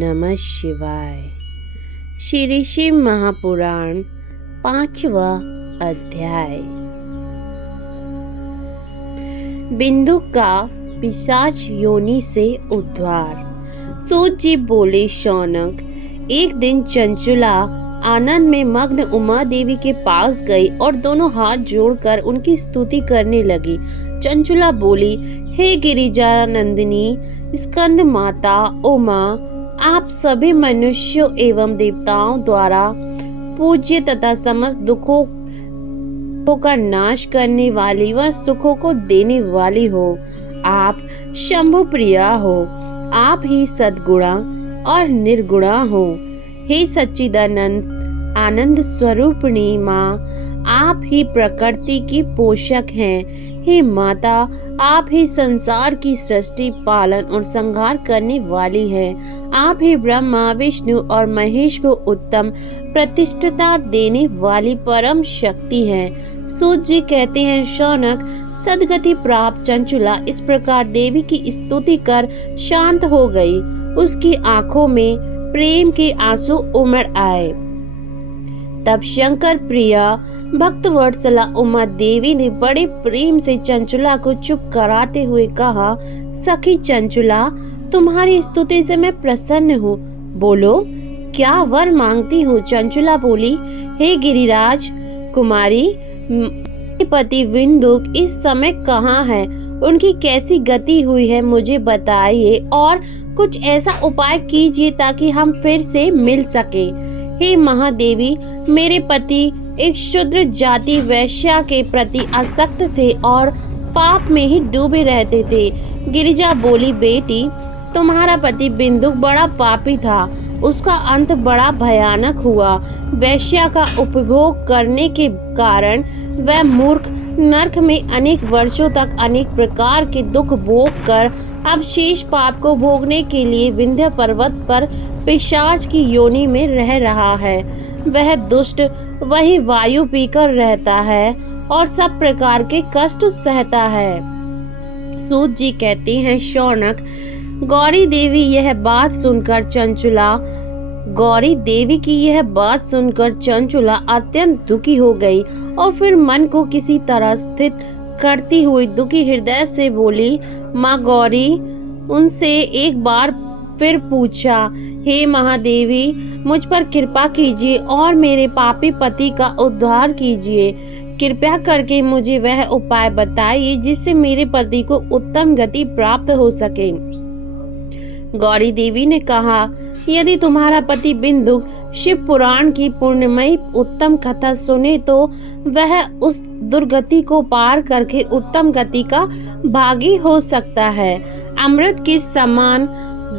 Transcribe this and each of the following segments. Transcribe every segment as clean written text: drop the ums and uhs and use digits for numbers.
नमः शिवाय। श्री शिव महापुराण 5वां अध्याय। बिंदु का पिशाच योनि से उद्धार। सूत जी बोले, शौनक, एक दिन चंचुला आनंद में मग्न उमा देवी के पास गई और दोनों हाथ जोड़कर उनकी स्तुति करने लगी। चंचुला बोली, हे गिरिजा नंदिनी स्कंद माता उमा, आप सभी मनुष्यों एवं देवताओं द्वारा पूज्य तथा समस्त दुखों का नाश करने वाली व सुखों को देने वाली हो। आप शंभु प्रिया हो, आप ही सद्गुणा और निर्गुणा हो। हे सच्चिदानंद आनंद स्वरूपिणी माँ, आप ही प्रकृति की पोषक हैं। हे माता, आप ही संसार की सृष्टि पालन और संहार करने वाली हैं। आप ही ब्रह्मा विष्णु और महेश को उत्तम प्रतिष्ठिता देने वाली परम शक्ति हैं। सूत जी कहते हैं, शौनक, सदगति प्राप्त चंचुला इस प्रकार देवी की स्तुति कर शांत हो गई। उसकी आंखों में प्रेम के आंसू उमड़ आए। तब शंकर प्रिया भक्त वत्सला उमा देवी ने बड़े प्रेम से चंचुला को चुप कराते हुए कहा, सखी चंचुला, तुम्हारी स्तुति से मैं प्रसन्न हूँ। बोलो, क्या वर मांगती हूँ? चंचुला बोली, हे गिरिराज कुमारी, पति विंदुक इस समय कहाँ है? उनकी कैसी गति हुई है मुझे बताइए और कुछ ऐसा उपाय कीजिए ताकि हम फिर से मिल सके। हे महादेवी, मेरे पति एक शूद्र जाति वैश्या के प्रति आसक्त थे और पाप में ही डूबे रहते थे। गिरिजा बोली, बेटी, तुम्हारा पति बिंदुक बड़ा पापी था, उसका अंत बड़ा भयानक हुआ। वैश्या का उपभोग करने के कारण वह मूर्ख नरक में अनेक वर्षों तक अनेक प्रकार के दुख भोग कर अब शेष पाप को भोगने के लिए विंध्य पर्वत पर पिशाच की योनि में रह रहा है। वह दुष्ट वही वायु पीकर रहता है और सब प्रकार के कष्ट सहता है। सूत जी कहते हैं, शौनक, गौरी देवी की यह बात सुनकर चंचुला अत्यंत दुखी हो गई और फिर मन को किसी तरह स्थित करती हुई दुखी हृदय से बोली, माँ गौरी, उनसे एक बार फिर पूछा, हे महादेवी, मुझ पर कृपा कीजिए और मेरे पापी पति का उद्धार कीजिए। कृपया करके मुझे वह उपाय बताइए जिससे मेरे पति को उत्तम गति प्राप्त हो सके। गौरी देवी ने कहा, यदि तुम्हारा पति बिंदु शिव पुराण की पूर्णमयी उत्तम कथा सुने तो वह उस दुर्गति को पार करके उत्तम गति का भागी हो सकता है। अमृत के समान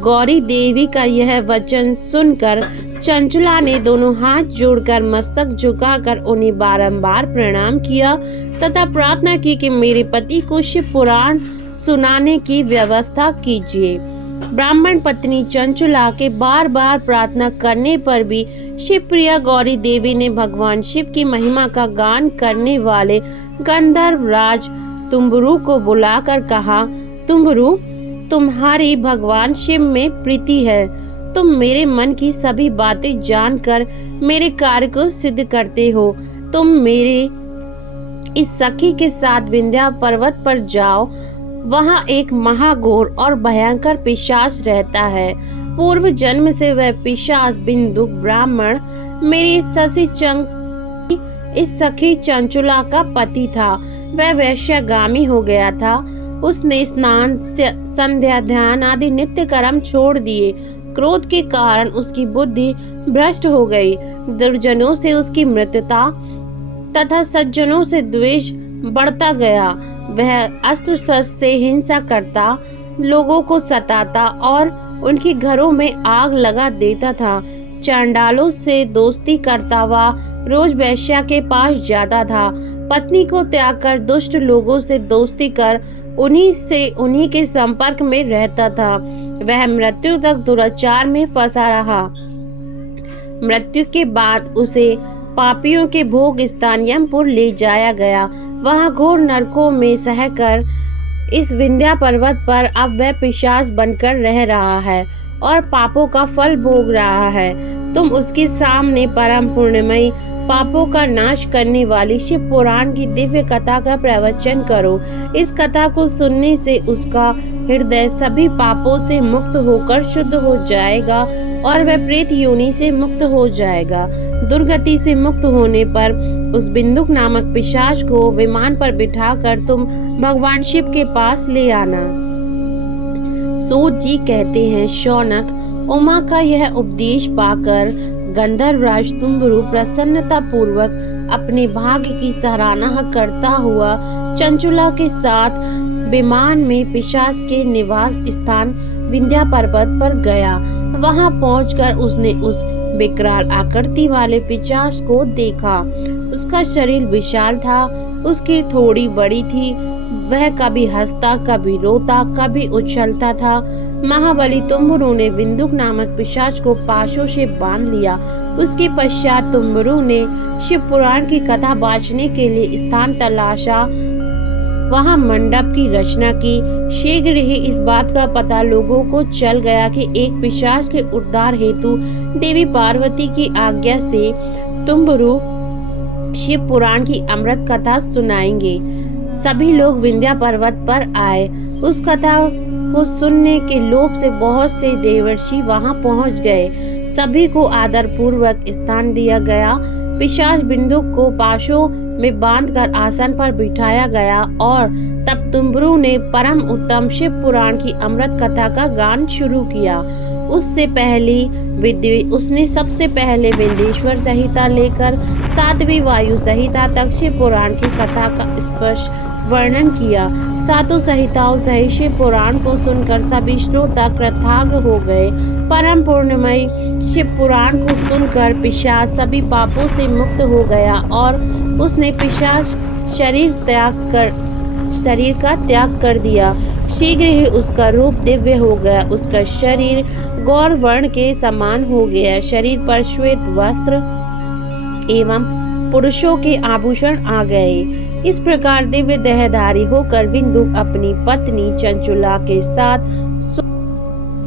गौरी देवी का यह वचन सुनकर चंचुला ने दोनों हाथ जोड़कर मस्तक झुकाकर उन्हें बारंबार प्रणाम किया तथा प्रार्थना की कि मेरे पति को शिव पुराण सुनाने की व्यवस्था कीजिए। ब्राह्मण पत्नी चंचुला के बार बार प्रार्थना करने पर भी शिवप्रिया गौरी देवी ने भगवान शिव की महिमा का गान करने वाले गंधर्व राज तुम्बुरु को बुलाकर कहा, तुम्बुरु, तुम्हारी भगवान शिव में प्रीति है। तुम मेरे मन की सभी बातें जानकर मेरे कार्य को सिद्ध करते हो। तुम मेरे इस सखी के साथ विंध्या पर्वत पर जाओ। वहाँ एक महाघोर और भयंकर पिशाच रहता है। पूर्व जन्म से वह पिशाच बिंदु ब्राह्मण मेरी इस सखी चंचुला का पति था। वह वैश्यगामी हो गया था। उसने स्नान, संध्या, ध्यान आदि नित्य कर्म छोड़ दिए। क्रोध के कारण उसकी बुद्धि भ्रष्ट हो गई। दुर्जनों से उसकी मित्रता तथा सज्जनों से द्वेष बढ़ता गया। वह अस्त्र शस्त्र से हिंसा करता, लोगों को सताता और उनके घरों में आग लगा देता था। चांडालों से दोस्ती करता हुआ रोज वैश्या के पास जाता था। पत्नी को त्याग कर दुष्ट लोगों से दोस्ती कर उन्हीं के संपर्क में रहता था। वह मृत्यु तक दुराचार में फंसा रहा। मृत्यु के बाद उसे पापियों के भोग स्थान यमपुर ले जाया गया। वहां घोर नरकों में सहकर इस विंध्या पर्वत पर अब वह पिशाच बनकर रह रहा है और पापों का फल भोग रहा है। तुम उसके सामने परम पुण्यमयी पापों का नाश करने वाली शिव पुराण की दिव्य कथा का प्रवचन करो। इस कथा को सुनने से उसका हृदय सभी पापों से मुक्त होकर शुद्ध हो जाएगा और वह प्रेत योनि से मुक्त हो जाएगा। दुर्गति से मुक्त होने पर उस बिंदुक नामक पिशाच को विमान पर बिठाकर तुम भगवान शिव के पास ले आना। सूत जी कहते हैं, शौनक, उमा का यह उपदेश पाकर गंधर्वराज तुम्बरु प्रसन्नता पूर्वक अपने भाग्य की सराहना करता हुआ चंचुला के साथ विमान में पिशाच के निवास स्थान विंध्या पर्वत पर गया। वहां पहुंचकर उसने उस विकराल आकृति वाले पिशाच को देखा। उसका शरीर विशाल था, उसकी ठोड़ी बड़ी थी। वह कभी हंसता, कभी रोता, कभी उछलता था। महाबली तुम्बरु ने बिंदुक नामक पिशाच को पाशों से बांध लिया। उसके पश्चात तुम्बरु ने शिव पुराण की कथा बांचने के लिए स्थान तलाशा, वहां मंडप की रचना की। शीघ्र ही इस बात का पता लोगों को चल गया कि एक पिशाच के उद्धार हेतु देवी पार्वती की आज्ञा से तुम्बरु शिव पुराण की अमृत कथा सुनाएंगे। सभी लोग विंध्या पर्वत पर आए। उस कथा को सुनने के लोभ से बहुत से देवर्षि वहां पहुंच गए। सभी को आदर पूर्वक स्थान दिया गया। पिशाच बिंदुक को पाशों में बांधकर आसन पर बिठाया गया और तब तुम्बरु ने परम उत्तम शिव पुराण की अमृत कथा का गान शुरू किया। उसने सबसे पहले विंध्येश्वर संहिता लेकर 7वीं वायु संहिता तक शिव पुराण की कथा का स्पष्ट वर्णन किया। सातों संहिताओं सहित शिव पुराण को सुनकर सभी श्रोता कृतार्थ हो गए। परम पूर्णमयी शिव पुराण को सुनकर पिशाच सभी पापों से मुक्त हो गया और उसने पिशाच शरीर का त्याग कर दिया। शीघ्र ही उसका रूप दिव्य हो गया। उसका शरीर गौर वर्ण के समान हो गया। शरीर पर श्वेत वस्त्र एवं पुरुषों के आभूषण आ गए। इस प्रकार दिव्य देहधारी होकर बिंदुक अपनी पत्नी चंचुला के साथ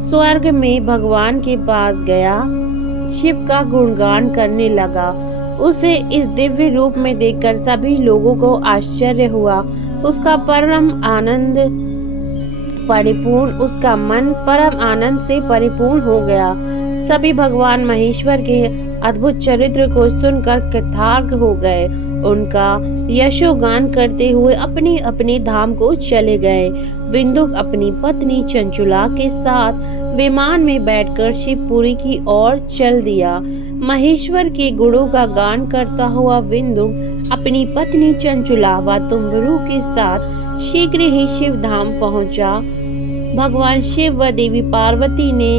स्वर्ग में भगवान के पास गया। शिव का गुणगान करने लगा। उसे इस दिव्य रूप में देखकर सभी लोगों को आश्चर्य हुआ। उसका मन परम आनंद से परिपूर्ण हो गया। सभी भगवान महेश्वर के अद्भुत चरित्र को सुनकर कृतार्थ हो गए। उनका यशोगान करते हुए अपने अपने धाम को चले गए। बिंदुक अपनी पत्नी चंचुला के साथ विमान में बैठकर शिवपुरी की ओर चल दिया। महेश्वर के गुणों का गान करता हुआ बिंदुक अपनी पत्नी चंचुला व तुम्बरु के साथ शीघ्र ही शिव धाम पहुंचा। भगवान शिव व देवी पार्वती ने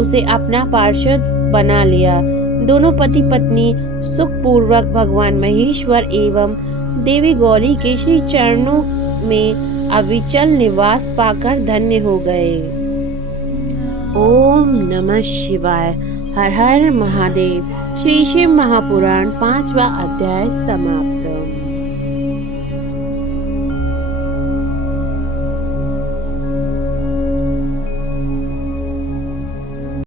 उसे अपना पार्षद बना लिया। दोनों पति पत्नी सुखपूर्वक भगवान महेश्वर एवं देवी गौरी के श्री चरणों में अविचल निवास पाकर धन्य हो गए। ओम नमः शिवाय। हर हर महादेव। श्री शिव महापुराण 5वां अध्याय समाप्त।